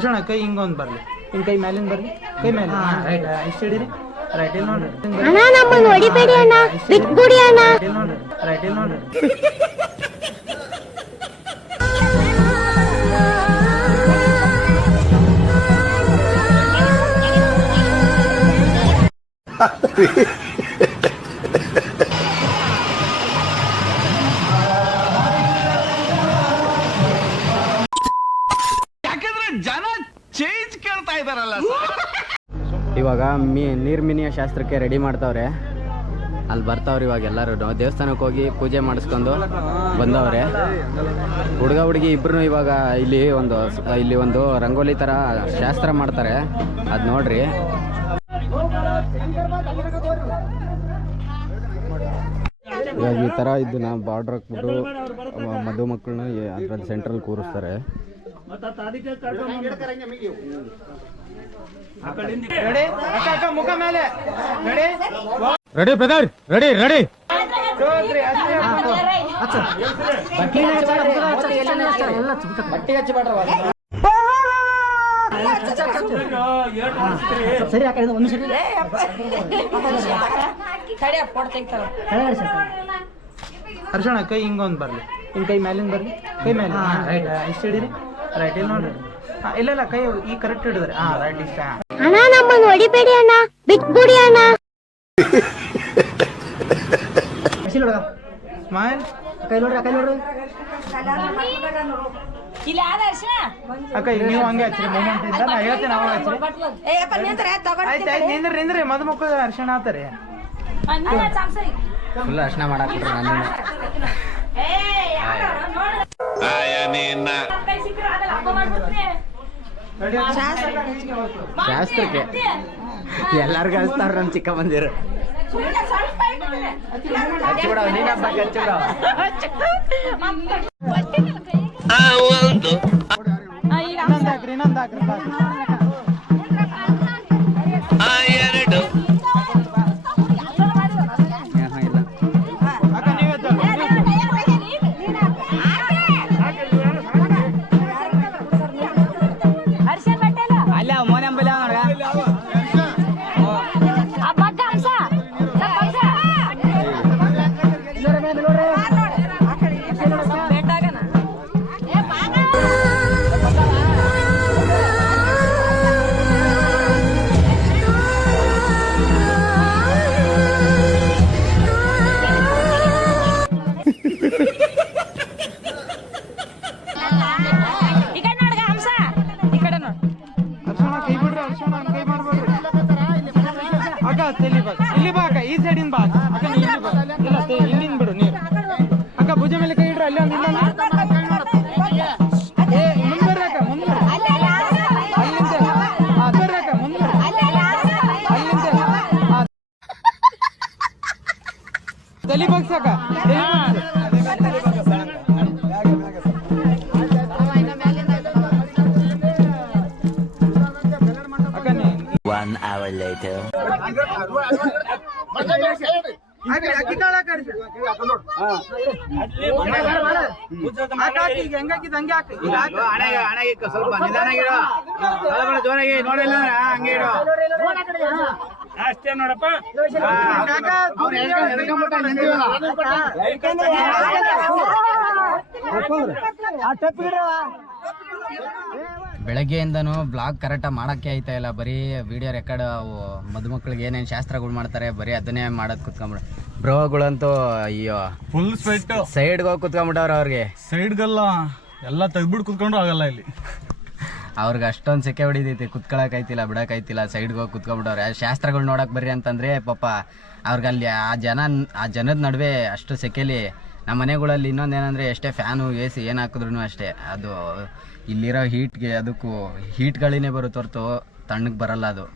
ಹರ್ಷಣ ಕೈ ಹಿಂಗೊಂದು ಬರಲಿ, ಹಿಂಗೆ ಕೈ ಮೇಲಿಂದ ಬರಲಿ, ಕೈ ಮೇಲೆ ರೈಟ್ ಇಷ್ಟು ಹಿಡೀರಿ, ರೈಟ್ ಇಲ್ಲಿ ನೋಡ್ರಿ, ರೈಟ್ ಇಲ್ಲಿ ನೋಡ್ರಿ. ಯಾಕಂದ್ರೆ ಜನ ಚೇಂಜ್ ಕೇಳ್ತಾ ಇದಾರಲ್ಲ. ಇವಾಗ ನೀರ್ ಮಿನಿಯ ಶಾಸ್ತ್ರಕ್ಕೆ ರೆಡಿ ಮಾಡ್ತಾವ್ರೆ. ಅಲ್ಲಿ ಬರ್ತಾವ್ರೆ ಇವಾಗ ಎಲ್ಲರೂ ದೇವಸ್ಥಾನಕ್ಕೆ ಹೋಗಿ ಪೂಜೆ ಮಾಡಿಸ್ಕೊಂಡು ಬಂದವ್ರೆ. ಹುಡುಗ ಹುಡುಗಿ ಇಬ್ರು ಇವಾಗ ಇಲ್ಲಿ ಒಂದು ರಂಗೋಲಿ ತರ ಶಾಸ್ತ್ರ ಮಾಡ್ತಾರೆ, ಅದ್ ನೋಡ್ರಿ. ಇವಾಗ ಈ ತರ ಇದನ್ನ ಬಾರ್ಡರ್ ಹಾಕ್ಬಿಟ್ಟು ಮಧುಮಕ್ಕಳನ್ನ ಅದ್ರಲ್ಲಿ ಸೆಂಟ್ರಲ್ ಕೂರಿಸ್ತಾರೆ. ಮುಖ ಮೇಲೆ ರೆಡಿ ಬ್ರದರ್, ರೆಡಿ ರೆಡಿ. ಸರಿ ಒಂದು ಹರ್ಷಣ ಕೈ ಹಿಂಗೊಂದು ಬರಲಿ, ಹಿಂಗೆ ಕೈ ಮೇಲಿಂದ ಬರಲಿ, ಕೈ ಮೇಲೆ ರೈಟ್ ಇಷ್ಟು ಹಿಡೀರಿ, ರೈಟ್ ಇಲ್ಲಿ ನೋಡ್ರಿ. ಇಲ್ಲ ಕೈ ಈ ಕರೆಕ್ಟ್ ಹಿಡಿದ್ರಿ, ರೈಟ್ ಇಷ್ಟ. ಅಣ್ಣ ನಮ್ಮನ್ನು ಹೊಡಿಬೇಡಿ ಅಣ್ಣ, ಬಿಟ್ಬಿಡಿ ಅಣ್ಣ. ಸ್ಮೈಲ್, ಕೈ ನೋಡ್ರಿ, ಕೈ ನೋಡ್ರಿ. ಅಕ್ಕ ನೀವು ಹಂಗೆ ಹಚ್ಚಿರಿ ಮೂಮೆಂಟ್ ಇಂದ ನಾ ಹೇಳ್ತೇನೆ, ಅವಾಗ ಹಚ್ಚಿರಿ. ಆಯ್ತು ನಿಂದ್ರಿ ಮದುಮಕ್ಕಳು ಅರ್ಶನ ಆತಾರೆ. ಫುಲ್ ಅರ್ಶನ ಮಾಡಾಕ್ಬಿಟ್ರೆ ನನ್ನ ಶಾಸ್ತ್ರಕ್ಕೆ ಎಲ್ಲಾರ್ಗು ಹಚ್ತಾರ. ನಮ್ ಚಿಕ್ಕ ಮಂದಿರು ಹಚ್ಚಿಬಿಡವ, ನೀನ್ ಹಬ್ಬಕ್ಕೆ ಹಚ್ಚಿಬಿಡವ. ಇನ್ನೊಂದಾಕ್ರಿ ಇಲ್ಲಿ ಬಾ ಅಕ್ಕ, ಈ ಸೈಡಿಂದ ಬಾ ಅಕ್ಕ, ಇಲ್ಲಿಂದ ಬಿಡು ನೀರು ಅಕ್ಕ. ಭುಜ ಮೇಲೆ ಕೈ ಇಡ್ರಿ, ಅಲ್ಲಿ ಒಂದು ಇಲ್ಲ ಮುಂದ್ಬರ್ರಿ ಅಕ್ಕ, ಮುಂದ್ಬರ್ರಿ ಅಲ್ಲಿಂದ ಬರ್ರಿ ಅಕ್ಕ, ಮುಂದ್ಬರ್ರಿ ಅಲ್ಲಿಂದ ತಲಿ ಬಗ್ಸ ಅಕ್ಕ, ಸ್ವಲ್ಪ ನಿಧಾನಾಗಿರೋ, ಜೋರಾಗಿ ನೋಡಿಲ್ಲ ಹಂಗೆ ಇರೋ ಅಷ್ಟೇ ನೋಡಪ್ಪ. ಬೆಳಗ್ಗೆಯಿಂದನೂ ಬ್ಲಾಗ್ ಕರೆಕ್ಟಾಗಿ ಮಾಡೋಕ್ಕೆ ಆಯ್ತಾ ಇಲ್ಲ. ಬರೀ ವಿಡಿಯೋ ರೆಕಾರ್ಡ್ ಮದುಮಕ್ಳಿಗೆ ಏನೇನು ಶಾಸ್ತ್ರಗಳು ಮಾಡ್ತಾರೆ ಬರೀ ಅದನ್ನೇ ಮಾಡೋದು ಕುತ್ಕೊಂಡ್ಬಿಡ. ಬ್ರೋಗಳಂತೂ ಅಯ್ಯೋ ಫುಲ್ ಸೈಡ್ಗೆ ಹೋಗಿ ಕುತ್ಕೊಂಡ್ಬಿಟ್ಟವ್ರ. ಅವ್ರಿಗೆ ಸೈಡ್ಗೆಲ್ಲ ಎಲ್ಲ ತೆಗ್ದ್ಬಿಟ್ಟು ಕುತ್ಕೊಂಡ್ರು ಆಗಲ್ಲ ಇಲ್ಲಿ. ಅವ್ರಿಗೆ ಅಷ್ಟೊಂದು ಸೆಕೆ ಹೊಡಿತೈತಿ, ಕುತ್ಕೊಳಕಾಯ್ತಿಲ್ಲ, ಬಿಡೋಕಾಯ್ತಿಲ್ಲ, ಸೈಡ್ಗೆ ಹೋಗಿ ಕುತ್ಕೊಂಡ್ಬಿಟ್ಟವ್ರೆ. ಶಾಸ್ತ್ರಗಳು ನೋಡಕ್ಕೆ ಬರ್ರಿ ಅಂತಂದರೆ ಪಾಪ ಅವ್ರಿಗೆ ಅಲ್ಲಿ ಆ ಜನದ ನಡುವೆ ಅಷ್ಟು ಸೆಕೆಲಿ. ನಮ್ಮ ಮನೆಗಳಲ್ಲಿ ಇನ್ನೊಂದೇನೆಂದರೆ ಎಷ್ಟೇ ಫ್ಯಾನು ಎ ಸಿ ಏನು ಹಾಕಿದ್ರು ಅಷ್ಟೇ, ಅದು ಇಲ್ಲಿರೋ ಹೀಟ್ಗೆ ಅದಕ್ಕೂ ಹೀಟ್ಗಳಿನೇ ಬರುತ್ತೆ ಹೊರತು ತಣ್ಣಗೆ ಬರಲ್ಲ ಅದು.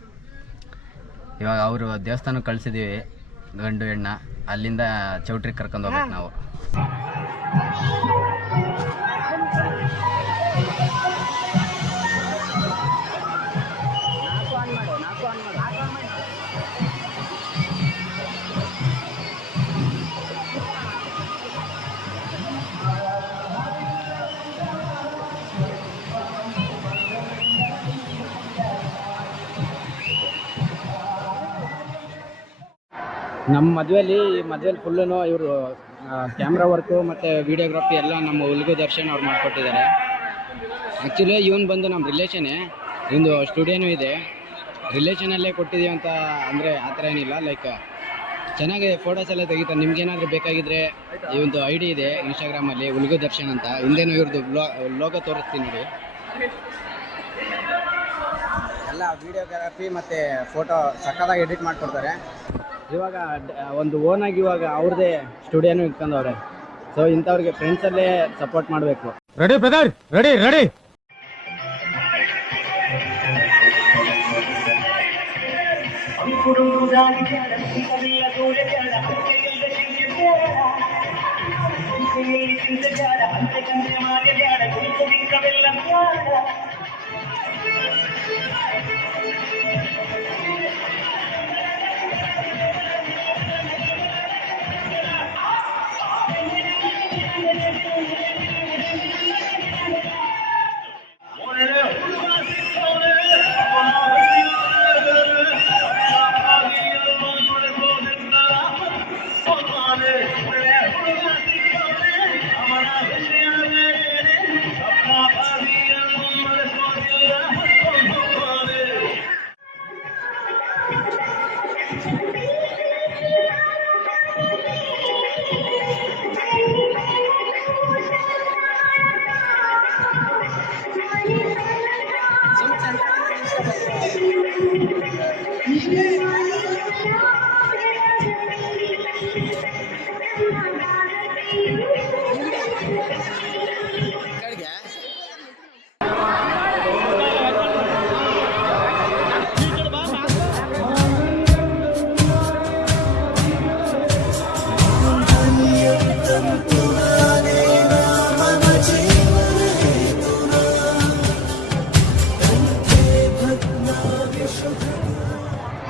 ಇವಾಗ ಅವರು ದೇವಸ್ಥಾನಕ್ಕೆ ಕಳಿಸಿದ್ದೀವಿ ಗಂಡು ಹೆಣ್ಣ, ಅಲ್ಲಿಂದ ಚೌಟ್ರಿಗೆ ಕರ್ಕೊಂಡು ಹೋಗ್ಬೇಕು ನಾವು. ನಮ್ಮ ಮದುವೆಲಿ ಫುಲ್ಲು ಇವರು ಕ್ಯಾಮ್ರಾ ವರ್ಕು ಮತ್ತು ವಿಡಿಯೋಗ್ರಫಿ ಎಲ್ಲ ನಮ್ಮ ಉಲ್ಗು ದರ್ಶನ್ ಅವ್ರು ಮಾಡಿಕೊಟ್ಟಿದ್ದಾರೆ. ಆ್ಯಕ್ಚುಲಿ ಇವನು ಬಂದು ನಮ್ಮ ರಿಲೇಷನ್ನೇ, ಒಂದು ಸ್ಟುಡಿಯೋನೂ ಇದೆ, ರಿಲೇಷನಲ್ಲೇ ಕೊಟ್ಟಿದ್ದೀವಿ ಅಂತ ಅಂದರೆ ಆ ಥರ ಏನಿಲ್ಲ. ಲೈಕ್ ಚೆನ್ನಾಗಿ ಫೋಟೋಸ್ ಎಲ್ಲ ತೆಗಿತಾರೆ. ನಿಮ್ಗೇನಾದರೂ ಬೇಕಾಗಿದ್ದರೆ ಈ ಒಂದು ಐ ಡಿ ಇದೆ ಇನ್ಸ್ಟಾಗ್ರಾಮಲ್ಲಿ, ಉಲ್ಗು ದರ್ಶನ್ ಅಂತ. ಹಿಂದೆನೂ ಇವ್ರದ್ದು ಲೋಗೋ ತೋರಿಸ್ತೀನಿ ನೋಡಿ. ಎಲ್ಲ ವಿಡಿಯೋಗ್ರಫಿ ಮತ್ತು ಫೋಟೋ ಸಕ್ಕತ್ತಾಗಿ ಎಡಿಟ್ ಮಾಡಿಕೊಡ್ತಾರೆ. ಇವಾಗ ಒಂದು ಓನಾಗಿ ಇವಾಗ ಅವ್ರದ್ದೇ ಸ್ಟುಡಿಯೋನೂ ಇಟ್ಕೊಂಡವ್ರೆ. ಸೊ ಇಂಥವ್ರಿಗೆ ಫ್ರೆಂಡ್ಸಲ್ಲೇ ಸಪೋರ್ಟ್ ಮಾಡಬೇಕು. Ready brother, ready ready.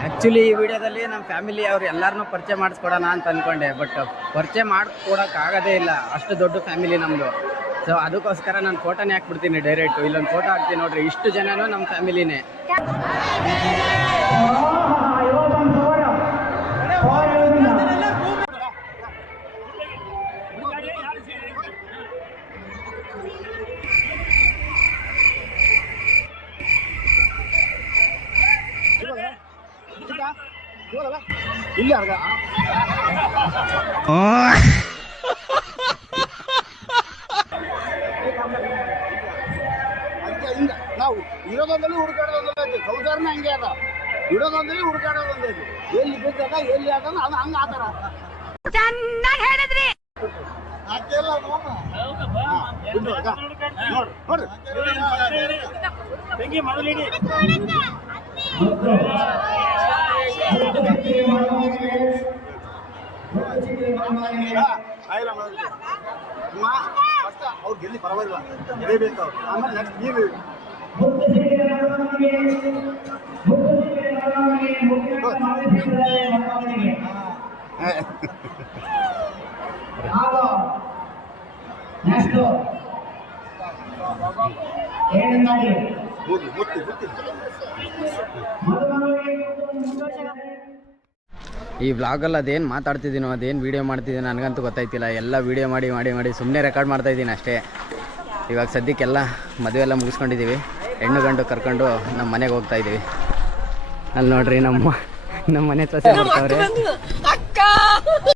Actually ಈ ವಿಡಿಯೋದಲ್ಲಿ ನಮ್ಮ ಫ್ಯಾಮಿಲಿ ಅವ್ರು ಎಲ್ಲರನ್ನೂ ಪರಿಚಯ ಮಾಡಿಸ್ಕೊಡೋಣ ಅಂತ ಅಂದ್ಕೊಂಡೆ, ಬಟ್ ಪರಿಚಯ ಮಾಡಿಕೊಡೋಕ್ಕಾಗೋದೇ ಇಲ್ಲ, ಅಷ್ಟು ದೊಡ್ಡ ಫ್ಯಾಮಿಲಿ ನಮ್ಮದು. ಸೊ ಅದಕ್ಕೋಸ್ಕರ ನಾನು ಫೋಟೋನೇ ಹಾಕ್ಬಿಡ್ತೀನಿ ಡೈರೆಕ್ಟು. ಇಲ್ಲೊಂದು ಫೋಟೋ ಹಾಕ್ತೀನಿ ನೋಡ್ರಿ, ಇಷ್ಟು ಜನನೂ ನಮ್ಮ ಫ್ಯಾಮಿಲಿನೇ. ಇಲ್ಲಿ ಅರ್ಗ ನಾವು ಇರೋದೊಂದಲ್ಲಿ ಹುಡುಕಾಡೋದೊಂದೈತಿ. ಸಂಸಾರನ ಹಂಗೆ ಅದ, ಇಡೋದೊಂದಲ್ಲಿ ಹುಡುಕಾಡೋದೊಂದೈತಿ. ಎಲ್ಲಿ ಬಿದ್ದಾಗ ಎಲ್ಲಿ ಅದ ಅದು ಹಂಗ ಆತರ ಅವ್ರು ಗೆಲ್ಲಿ ಪರವಾಗಿಲ್ಲ, ಇದೇ ಬೇಕು. ಆಮೇಲೆ ನೆಕ್ಸ್ಟ್ ನೀವು ಈ ವ್ಲಾಗಲ್ಲಿ ಅದೇನು ಮಾತಾಡ್ತಿದ್ದೀನೋ ಅದೇನು ವೀಡಿಯೋ ಮಾಡ್ತಿದ್ದೀನೋ ನನಗಂತೂ ಗೊತ್ತಾಯ್ತಿಲ್ಲ. ಎಲ್ಲ ವೀಡಿಯೋ ಮಾಡಿ ಮಾಡಿ ಮಾಡಿ ಸುಮ್ಮನೆ ರೆಕಾರ್ಡ್ ಮಾಡ್ತಾಯಿದ್ದೀನಿ ಅಷ್ಟೇ. ಇವಾಗ ಸದ್ಯಕ್ಕೆಲ್ಲ ಮದುವೆ ಎಲ್ಲ ಮುಗಿಸ್ಕೊಂಡಿದ್ದೀವಿ, ಹೆಣ್ಣು ಗಂಡು ಕರ್ಕೊಂಡು ನಮ್ಮ ಮನೆಗೆ ಹೋಗ್ತಾಯಿದ್ದೀವಿ. ಅಲ್ಲಿ ನೋಡ್ರಿ ನಮ್ಮ ಮನೆ ಸೊಸೆ ಬರ್ತಾವ್ರೆ.